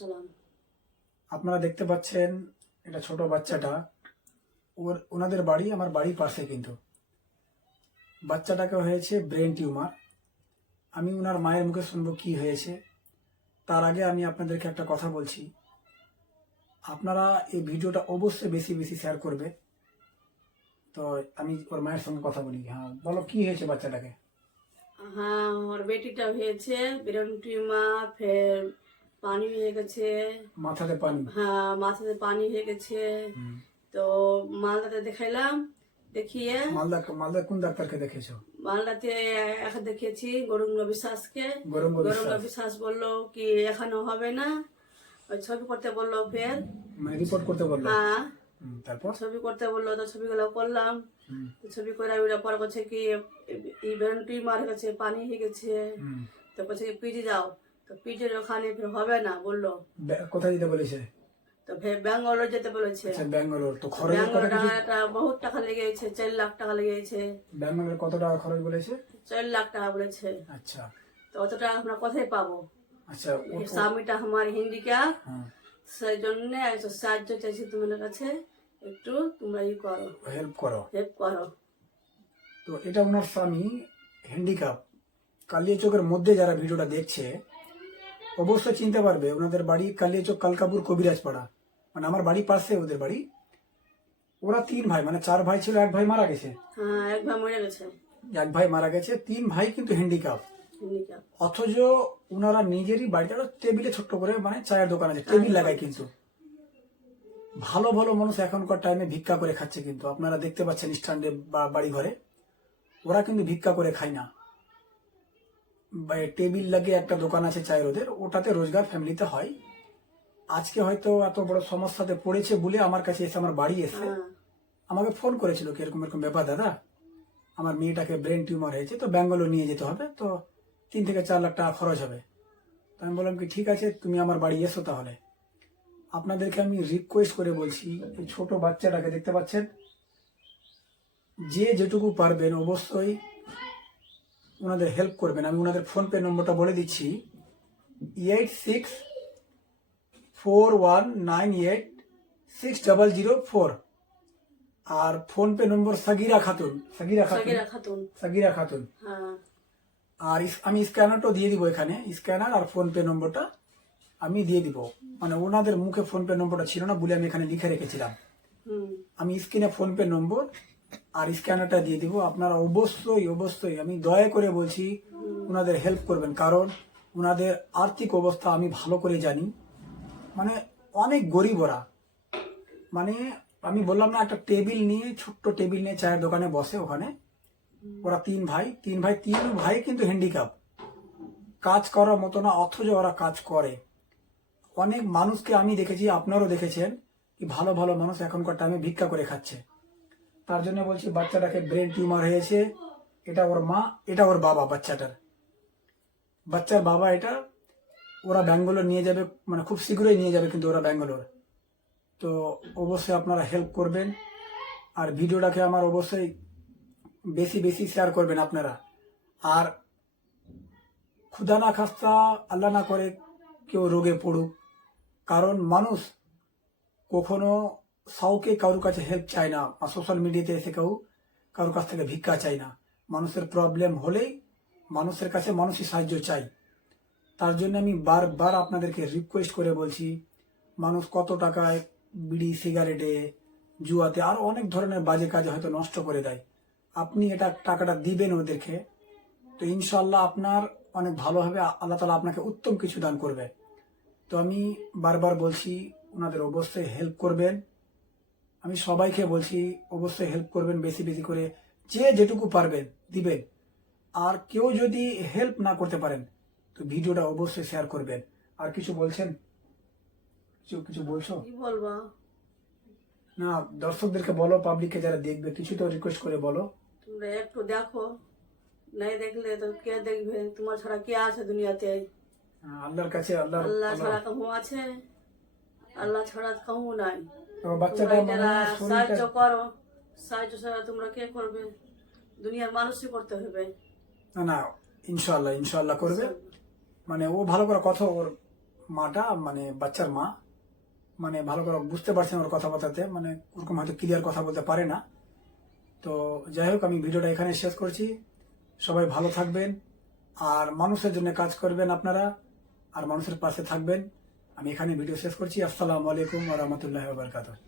সালাম। আপনারা দেখতে পাচ্ছেন এটা ছোট বাচ্চাটা, ওনাদের বাড়ি আমার বাড়ির পাশে। কিন্তু বাচ্চাটাকে হয়েছে ব্রেন টিউমার। আমি ওনার মায়ের মুখে শুনবো কি হয়েছে। তার আগে আমি আপনাদেরকে একটা কথা বলছি, আপনারা এই ভিডিওটা অবশ্যই বেশি বেশি শেয়ার করবে। তো আমি ওর মায়ের সঙ্গে কথা বলি। হ্যাঁ, বলো কি হয়েছে বাচ্চাটাকে। হ্যাঁ, আমার বেটিটা হয়েছে ব্রেন টিউমার, ফের পানি হয়ে গেছে। মাথাতে পানি? হ্যাঁ, মাথাতে পানি হয়ে গেছে। হুম। তো মালদাতে দেখাইলাম, দেখিয়ে মালদা কোন ডাক্তারকে দেখেছো? মালদাতে এখন দেখিয়েছি গৌরঙ্গ বিশ্বাসকে। গৌরঙ্গ গৌরঙ্গ বিশ্বাস বললো কি এখানে হবে না, ওই ছবি করতে বললো। ফের মানে রিপোর্ট করতে বললো? হ্যাঁ, তারপর ছবি করতে বললো, তো ছবিগুলো করলাম। হুম, ছবি করে ওরা পরে বলছে কি ব্রেন টিউমার হয়ে গেছে, পানি হয়ে গেছে। হুম। তো বলছে কি পিজি যাও, তো পিজির ওখানে ফের হবে না বললো। কোথায় যেতে বলেছে? তো ফের ব্যাঙ্গালোর যেতে বলেছে। আচ্ছা, ব্যাঙ্গালোর। তো খরচ কত ব্যাঙ্গালোর কিছু? টাকাটা বহুত টাকা লেগে গেছে, 4 লাখ টাকা লেগে গেছে। ব্যাঙ্গালোরে কত টাকা খরচ বলেছে? 4 লাখ টাকা বলেছে। আচ্ছা তো অত টাকা আমরা কোথায় পাবো? আচ্ছা। স্বামীটা আমার হিন্ডিক্যাপ, হ্যাঁ, সেই জন্য একটু সাহায্য চাইছি তোমাদের কাছে, একটু তোমরা ই করো, হেল্প করো। হেল্প করো। তো এটা ওনার স্বামী হ্যান্ডিক্যাপ। কালিয়াচকের মধ্যে যারা ভিডিওটা দেখছে অবশ্যই চিনতে পারবে। ওনাদের বাড়ি কালিয়াচক কালকাপুর কবিরাজপাড়া, মানে আমার বাড়ির পাশে ওদের বাড়ি। ওরা 3 ভাই, মানে 4 ভাই ছিল, 1 ভাই মারা গেছে। হ্যাঁ, এক ভাই মরে গেছে। 1 ভাই মারা গেছে, 3 ভাই কিন্তু হ্যান্ডিক্যাপ। হিন্ডিক্যাপ। অথচ ওনারা নিজেরই বাড়িতে টেবিলে ছোট্ট করে, মানে চায়ের দোকান আছে, টেবিল লাগায়। কিন্তু ভালো ভালো মানুষ এখনকার টাইমে ভিক্ষা করে খাচ্ছে। কিন্তু আপনারা দেখতে পাচ্ছেন স্ট্যান্ডে বা বাড়ি ঘরে ওরা কিন্তু ভিক্ষা করে খায় না। টেবিল লাগিয়ে একটা দোকান আছে চায়ের, ওদের ওটাতে রোজগার ফ্যামিলিতে হয়। আজকে হয়তো এত বড় সমস্যাতে পড়েছে বলে আমার কাছে এসে, আমার বাড়ি এসে হ্যাঁ, আমাকে ফোন করেছিল কি এরকম এরকম ব্যাপার দাদা, আমার মেয়েটাকে ব্রেন টিউমার হয়েছে, তো ব্যাঙ্গালোর নিয়ে যেতে হবে, তো 3 থেকে 4 লাখ টাকা খরচ হবে। তো আমি বললাম কি ঠিক আছে, তুমি আমার বাড়ি এসো তাহলে। আপনাদেরকে আমি রিকোয়েস্ট করে বলছি, এই ছোট বাচ্চাটাকে দেখতে পাচ্ছেন, যে যেটুকু পারবেন অবশ্যই ওনাদের হেল্প করবেন। আমি ওনাদের ফোনপে নম্বরটা বলে দিচ্ছি, 8641986004। আর ফোনপে নম্বর সাগিরা খাতুন। সাকিরা খাতুন। সাগিরা খাতুন। হ্যাঁ, আর আমি স্ক্যানারটাও দিয়ে দিব এখানে, স্ক্যানার আর ফোনপে নম্বরটা আমি দিয়ে দিব। মানে ওনাদের মুখে ফোনপে নম্বরটা ছিল না বলে আমি এখানে লিখে রেখেছিলাম। হুম, আমি স্ক্রিনে ফোনপে নম্বর আর স্ক্যানারটা দিয়ে দিব। আপনারা অবশ্যই অবশ্যই, আমি দয়া করে বলছি, ওনাদের হেল্প করবেন। কারণ ওনাদের আর্থিক অবস্থা আমি ভালো করে জানি। মানে অনেক গরিব ওরা। মানে আমি বললাম না, একটা টেবিল নিয়ে, ছোট্ট টেবিল নিয়ে চায়ের দোকানে বসে ওখানে। ওরা 3 ভাই, 3 ভাই কিন্তু হ্যান্ডিক্যাপ, কাজ করার মতো না, অথচ ওরা কাজ করে। অনেক মানুষকে আমি দেখেছি, আপনারাও দেখেছেন, কি ভালো ভালো মানুষ এখনকার টাইমে ভিক্ষা করে খাচ্ছে। তার জন্য বলছি, বাচ্চাটাকে ব্রেন টিউমার হয়েছে, এটা ওর মা, এটা ওর বাবা। বাচ্চার বাবা এটা। ওরা ব্যাঙ্গালোর নিয়ে যাবে, মানে খুব শীঘ্রই নিয়ে যাবে কিন্তু ওরা ব্যাঙ্গালোর। তো অবশ্যই আপনারা হেল্প করবেন। আর ভিডিওটাকে আমার অবশ্যই বেশি বেশি শেয়ার করবেন আপনারা। আর খুদা না খাস্তা, আল্লাহ না করে কেউ রোগে পড়ুক। কারণ মানুষ কখনো কাউকে কারোর কাছে হেল্প চায় না, আর সোশ্যাল মিডিয়াতে এসে কেউ কারোর কাছ থেকে ভিক্ষা চায় না। মানুষের প্রবলেম হলেই মানুষের কাছে মানুষই সাহায্য চাই। তার জন্য আমি বারবার আপনাদেরকে রিকোয়েস্ট করে বলছি, মানুষ কত টাকায় বিড়ি, সিগারেটে, জুয়াতে, আরো অনেক ধরনের বাজে কাজে হয়তো নষ্ট করে দেয়। আপনি এটা টাকাটা দিবেন ওদেরকে, তো ইনশাল্লাহ আপনার অনেক ভালো হবে, আল্লাহ তাআলা আপনাকে উত্তম কিছু দান করবে। তো আমি বারবার বলছি, ওনাদের অবশ্যই হেল্প করবেন। আমি সবাইকে বলছি অবশ্যই হেল্প করবেন, বেশি বেশি করে, যে যেটুকু পারবেন দিবেন। আর কেউ যদি হেল্প না করতে পারেন তো ভিডিওটা অবশ্যই শেয়ার করবেন। আর কিছু বলছেন? কিছু বলছো? কি বলবো? না, দর্শকদেরকে বলো, পাবলিককে যারা দেখবে, কিছু তো রিকোয়েস্ট করে বলো। তোমরা একটু দেখো, নাই দেখলে তো কে দেখবে? তোমার ছাড়া কে আছে দুনিয়াতে? আল্লাহর কাছে, আল্লাহ ছাড়া কাহু আছে? আল্লাহ ছাড়া কাহু নাই। বাচ্চাটা তোমরা যারা সাহায্য শরীরটা, করো, সাহায্য ছাড়া তোমরা কে করবে? দুনিয়ার মানুষই করতে হবে। না ইনশাল্লাহ ইনশাল্লাহ করবে। মানে ও ভালো করে কথা, ওর মাটা মানে বাচ্চার মা মানে ভালো করে বুঝতে পারছেন ওর কথাবার্তাতে, মানে ওরকম হয়তো ক্লিয়ার কথা বলতে পারে না। তো যাই হোক, আমি ভিডিওটা এখানে শেষ করছি। সবাই ভালো থাকবেন আর মানুষের জন্য কাজ করবেন আপনারা, আর মানুষের পাশে থাকবেন। আমি এখানে ভিডিও শেষ করছি। আসসালামু আলাইকুম ওয়া রাহমাতুল্লাহি ওয়া বারাকাতুহু।